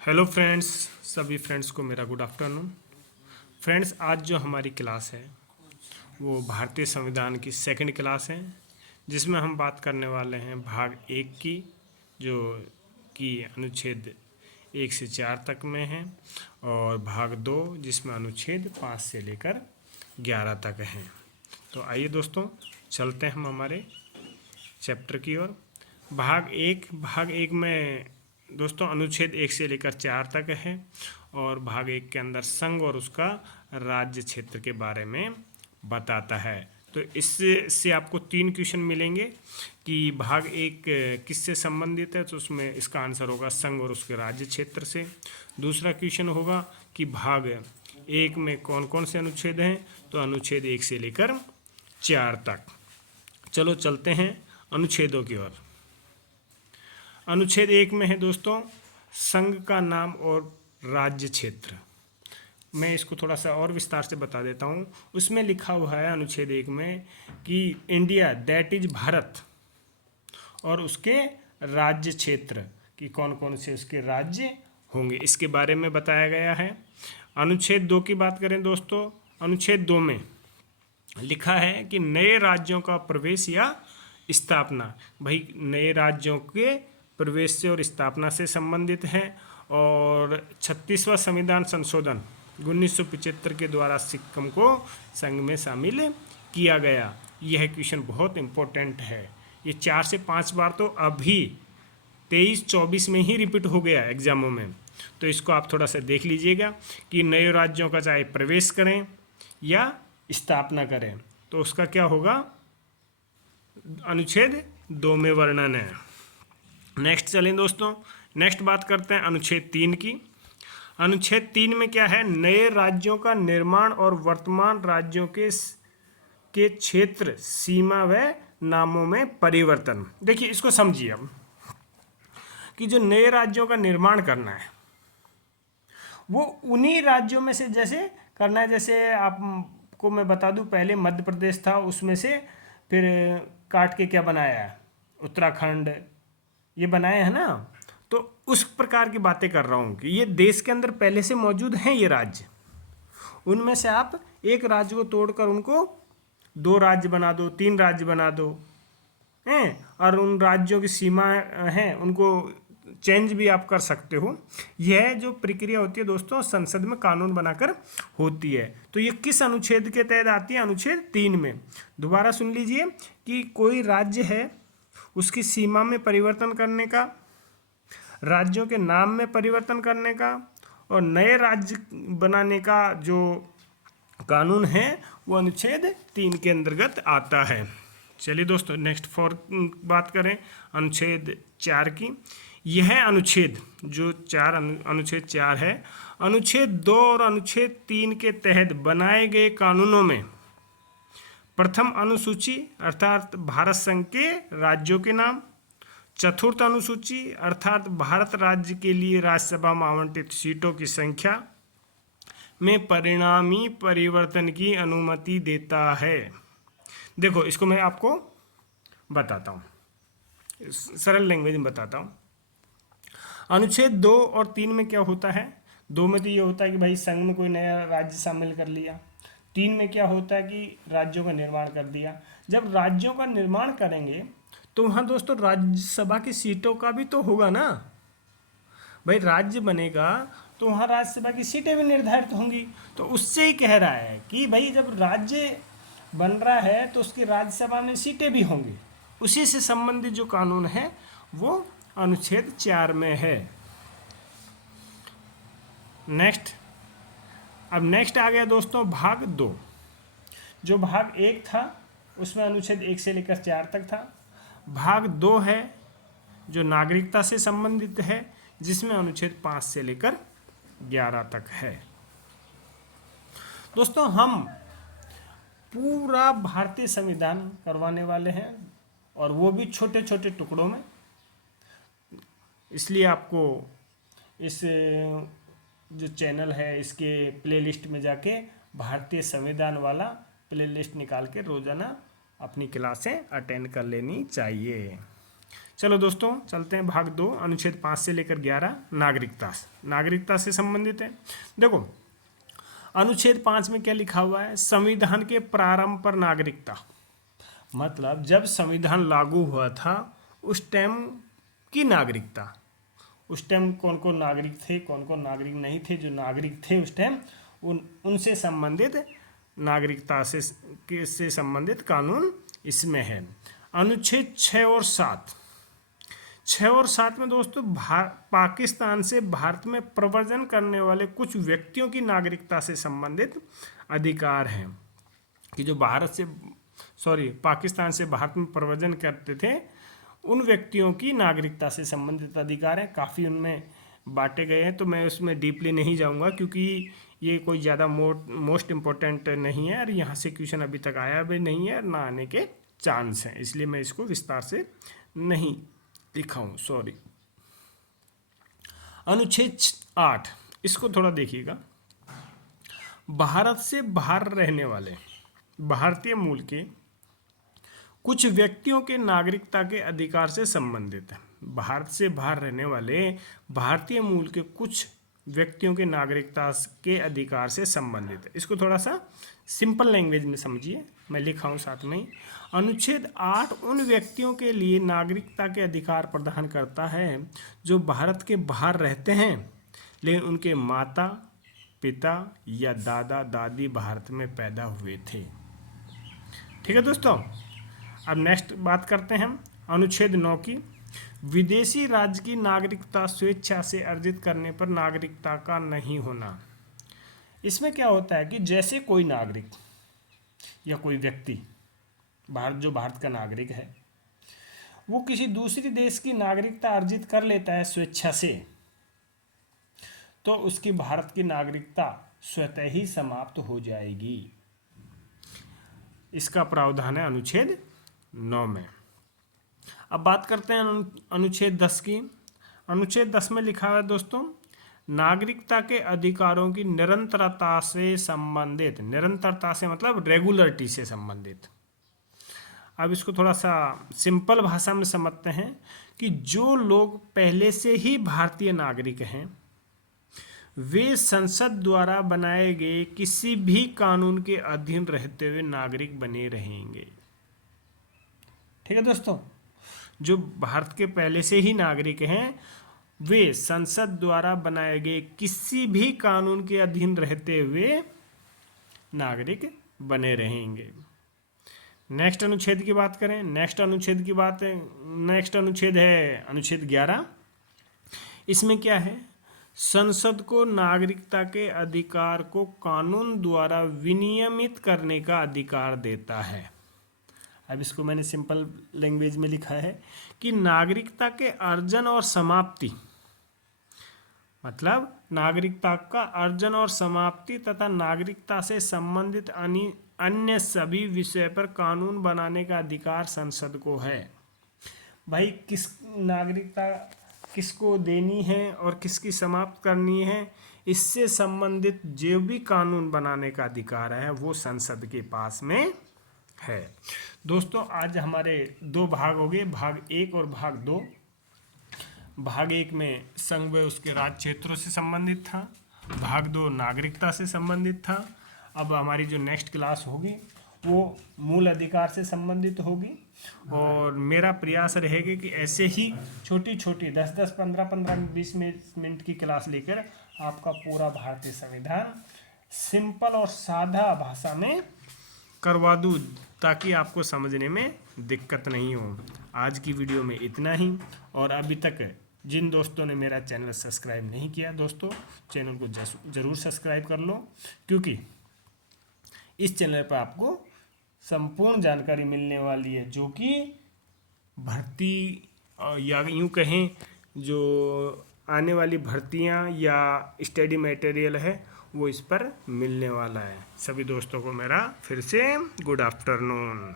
Hello friends, सभी friends को मेरा गुड आफ्टरनून। फ्रेंड्स, आज जो हमारी क्लास है वो भारतीय संविधान की सेकंड क्लास है, जिसमें हम बात करने वाले हैं भाग एक की, जो कि अनुच्छेद 1 से 4 तक में है, और भाग 2 जिसमें अनुच्छेद 5 से लेकर 11 तक है। तो आइए दोस्तों, चलते हैं हम हमारे चैप्टर की ओर। भाग एक में दोस्तों अनुच्छेद 1 से लेकर 4 तक है, और भाग 1 के अंदर संघ और उसका राज्य क्षेत्र के बारे में बताता है। तो इससे आपको 3 क्वेश्चन मिलेंगे कि भाग 1 किससे संबंधित है, तो उसमें इसका आंसर होगा संघ और उसके राज्य क्षेत्र से। दूसरा क्वेश्चन होगा कि भाग 1 में कौन कौन से अनुच्छेद हैं, तो अनुच्छेद 1 से लेकर 4 तक। चलो चलते हैं अनुच्छेदों की ओर। अनुच्छेद 1 में है दोस्तों संघ का नाम और राज्य क्षेत्र। मैं इसको थोड़ा सा और विस्तार से बता देता हूँ। उसमें लिखा हुआ है अनुच्छेद 1 में कि इंडिया दैट इज भारत, और उसके राज्य क्षेत्र कि कौन कौन से उसके राज्य होंगे, इसके बारे में बताया गया है। अनुच्छेद 2 की बात करें दोस्तों, अनुच्छेद 2 में लिखा है कि नए राज्यों का प्रवेश या स्थापना। भाई, नए राज्यों के प्रवेश से और स्थापना से संबंधित है। और 36वां संविधान संशोधन 1975 के द्वारा सिक्किम को संघ में शामिल किया गया। यह क्वेश्चन बहुत इम्पोर्टेंट है। ये 4 से 5 बार तो अभी 23-24 में ही रिपीट हो गया एग्जामों में। तो इसको आप थोड़ा सा देख लीजिएगा कि नए राज्यों का चाहे प्रवेश करें या स्थापना करें, तो उसका क्या होगा, अनुच्छेद 2 में वर्णन है। नेक्स्ट चलें दोस्तों, नेक्स्ट बात करते हैं अनुच्छेद 3 की। अनुच्छेद 3 में क्या है, नए राज्यों का निर्माण और वर्तमान राज्यों के क्षेत्र, सीमा व नामों में परिवर्तन। देखिए, इसको समझिए अब कि जो नए राज्यों का निर्माण करना है वो उन्हीं राज्यों में से जैसे करना है। जैसे आपको मैं बता दूं, पहले मध्य प्रदेश था, उसमें से फिर काट के क्या बनाया है, उत्तराखंड, ये बनाए हैं ना। तो उस प्रकार की बातें कर रहा हूँ कि ये देश के अंदर पहले से मौजूद हैं ये राज्य, उनमें से आप एक राज्य को तोड़कर उनको 2 राज्य बना दो, 3 राज्य बना दो हैं, और उन राज्यों की सीमा हैं उनको चेंज भी आप कर सकते हो। यह जो प्रक्रिया होती है दोस्तों, संसद में कानून बनाकर होती है। तो ये किस अनुच्छेद के तहत आती है, अनुच्छेद 3 में। दोबारा सुन लीजिए कि कोई राज्य है, उसकी सीमा में परिवर्तन करने का, राज्यों के नाम में परिवर्तन करने का, और नए राज्य बनाने का जो कानून है वो अनुच्छेद 3 के अंतर्गत आता है। चलिए दोस्तों, नेक्स्ट बात करें अनुच्छेद 4 की। यह अनुच्छेद जो अनुच्छेद 4 है, अनुच्छेद 2 और अनुच्छेद 3 के तहत बनाए गए कानूनों में प्रथम अनुसूची अर्थात भारत संघ के राज्यों के नाम, चतुर्थ अनुसूची अर्थात भारत राज्य के लिए राज्यसभा में आवंटित सीटों की संख्या में परिणामी परिवर्तन की अनुमति देता है। देखो, इसको मैं आपको बताता हूँ, सरल लैंग्वेज में बताता हूँ। अनुच्छेद 2 और 3 में क्या होता है, 2 में तो ये होता है कि भाई संघ में कोई नया राज्य शामिल कर लिया। 3 में क्या होता है कि राज्यों का निर्माण कर दिया। जब राज्यों का निर्माण करेंगे तो वहाँ दोस्तों राज्यसभा की सीटों का भी तो होगा ना। भाई, राज्य बनेगा तो वहाँ राज्यसभा की सीटें भी निर्धारित होंगी। तो उससे ही कह रहा है कि भाई जब राज्य बन रहा है तो उसकी राज्यसभा में सीटें भी होंगी। उसी से संबंधित जो कानून है वो अनुच्छेद 4 में है। अब नेक्स्ट आ गया दोस्तों भाग 2। जो भाग 1 था उसमें अनुच्छेद 1 से लेकर 4 तक था। भाग 2 है जो नागरिकता से संबंधित है, जिसमें अनुच्छेद 5 से लेकर 11 तक है। दोस्तों, हम पूरा भारतीय संविधान करवाने वाले हैं, और वो भी छोटे छोटे टुकड़ों में। इसलिए आपको इस जो चैनल है इसके प्लेलिस्ट में जाके भारतीय संविधान वाला प्लेलिस्ट निकाल के रोज़ाना अपनी क्लासें अटेंड कर लेनी चाहिए। चलो दोस्तों चलते हैं भाग 2, अनुच्छेद 5 से लेकर 11, नागरिकता से संबंधित है। देखो अनुच्छेद 5 में क्या लिखा हुआ है, संविधान के प्रारंभ पर नागरिकता, मतलब जब संविधान लागू हुआ था उस टाइम की नागरिकता, उस टाइम कौन कौन नागरिक थे, कौन कौन नागरिक नहीं थे, जो नागरिक थे उस टाइम उनसे संबंधित नागरिकता से संबंधित कानून इसमें है। अनुच्छेद 6 और 7 में दोस्तों पाकिस्तान से भारत में प्रव्रजन करने वाले कुछ व्यक्तियों की नागरिकता से संबंधित अधिकार हैं, कि जो पाकिस्तान से भारत में प्रव्रजन करते थे उन व्यक्तियों की नागरिकता से संबंधित अधिकार है। काफ़ी उनमें बांटे गए हैं, तो मैं उसमें डीपली नहीं जाऊंगा क्योंकि ये कोई ज़्यादा मोस्ट इम्पोर्टेंट नहीं है और यहाँ से क्वेश्चन अभी तक आया भी नहीं है, ना आने के चांस हैं, इसलिए मैं इसको विस्तार से नहीं लिखा हूँ, सॉरी। अनुच्छेद 8, इसको थोड़ा देखिएगा। भारत से बाहर रहने वाले भारतीय मूल के कुछ व्यक्तियों के नागरिकता के अधिकार से संबंधित है। भारत से बाहर रहने वाले भारतीय मूल के कुछ व्यक्तियों के नागरिकता के अधिकार से संबंधित है। इसको थोड़ा सा सिंपल लैंग्वेज में समझिए, मैं लिखा हूँ साथ में ही। अनुच्छेद 8 उन व्यक्तियों के लिए नागरिकता के अधिकार प्रदान करता है जो भारत के बाहर रहते हैं लेकिन उनके माता पिता या दादा दादी भारत में पैदा हुए थे। ठीक है दोस्तों, अब नेक्स्ट बात करते हैं हम अनुच्छेद 9 की। विदेशी राज्य की नागरिकता स्वेच्छा से अर्जित करने पर नागरिकता का नहीं होना। इसमें क्या होता है कि जैसे कोई नागरिक या कोई व्यक्ति जो भारत का नागरिक है, वो किसी दूसरी देश की नागरिकता अर्जित कर लेता है स्वेच्छा से, तो उसकी भारत की नागरिकता स्वतः ही समाप्त हो जाएगी। इसका प्रावधान है अनुच्छेद 9 में। अब बात करते हैं अनुच्छेद 10 की। अनुच्छेद 10 में लिखा है दोस्तों, नागरिकता के अधिकारों की निरंतरता से संबंधित, निरंतरता से मतलब रेगुलरिटी से संबंधित। अब इसको थोड़ा सा सिंपल भाषा में समझते हैं कि जो लोग पहले से ही भारतीय नागरिक हैं वे संसद द्वारा बनाए गए किसी भी कानून के अधीन रहते हुए नागरिक बने रहेंगे। ठीक है दोस्तों, जो भारत के पहले से ही नागरिक हैं वे संसद द्वारा बनाए गए किसी भी कानून के अधीन रहते हुए नागरिक बने रहेंगे। नेक्स्ट अनुच्छेद की बात करें, नेक्स्ट अनुच्छेद है अनुच्छेद 11। इसमें क्या है, संसद को नागरिकता के अधिकार को कानून द्वारा विनियमित करने का अधिकार देता है। अब इसको मैंने सिंपल लैंग्वेज में लिखा है कि नागरिकता के अर्जन और समाप्ति, मतलब नागरिकता का अर्जन और समाप्ति तथा नागरिकता से संबंधित अन्य सभी विषय पर कानून बनाने का अधिकार संसद को है। भाई किस नागरिकता किसको देनी है और किसकी समाप्त करनी है, इससे संबंधित जो भी कानून बनाने का अधिकार है वो संसद के पास में है। दोस्तों आज हमारे 2 भाग हो गए, भाग 1 और भाग 2। भाग 1 में संघ व उसके राज्य क्षेत्रों से संबंधित था, भाग 2 नागरिकता से संबंधित था। अब हमारी जो नेक्स्ट क्लास होगी वो मूल अधिकार से संबंधित होगी और मेरा प्रयास रहेगा कि ऐसे ही छोटी छोटी 10-10, 15-15, 20 मिनट की क्लास लेकर आपका पूरा भारतीय संविधान सिंपल और सादा भाषा में करवा दूँ ताकि आपको समझने में दिक्कत नहीं हो। आज की वीडियो में इतना ही, और अभी तक जिन दोस्तों ने मेरा चैनल सब्सक्राइब नहीं किया दोस्तों, चैनल को ज़रूर सब्सक्राइब कर लो, क्योंकि इस चैनल पर आपको संपूर्ण जानकारी मिलने वाली है जो कि भर्ती या यूँ कहें जो आने वाली भर्तियां या स्टडी मटेरियल है वो इस पर मिलने वाला है। सभी दोस्तों को मेरा फिर से गुड आफ्टरनून।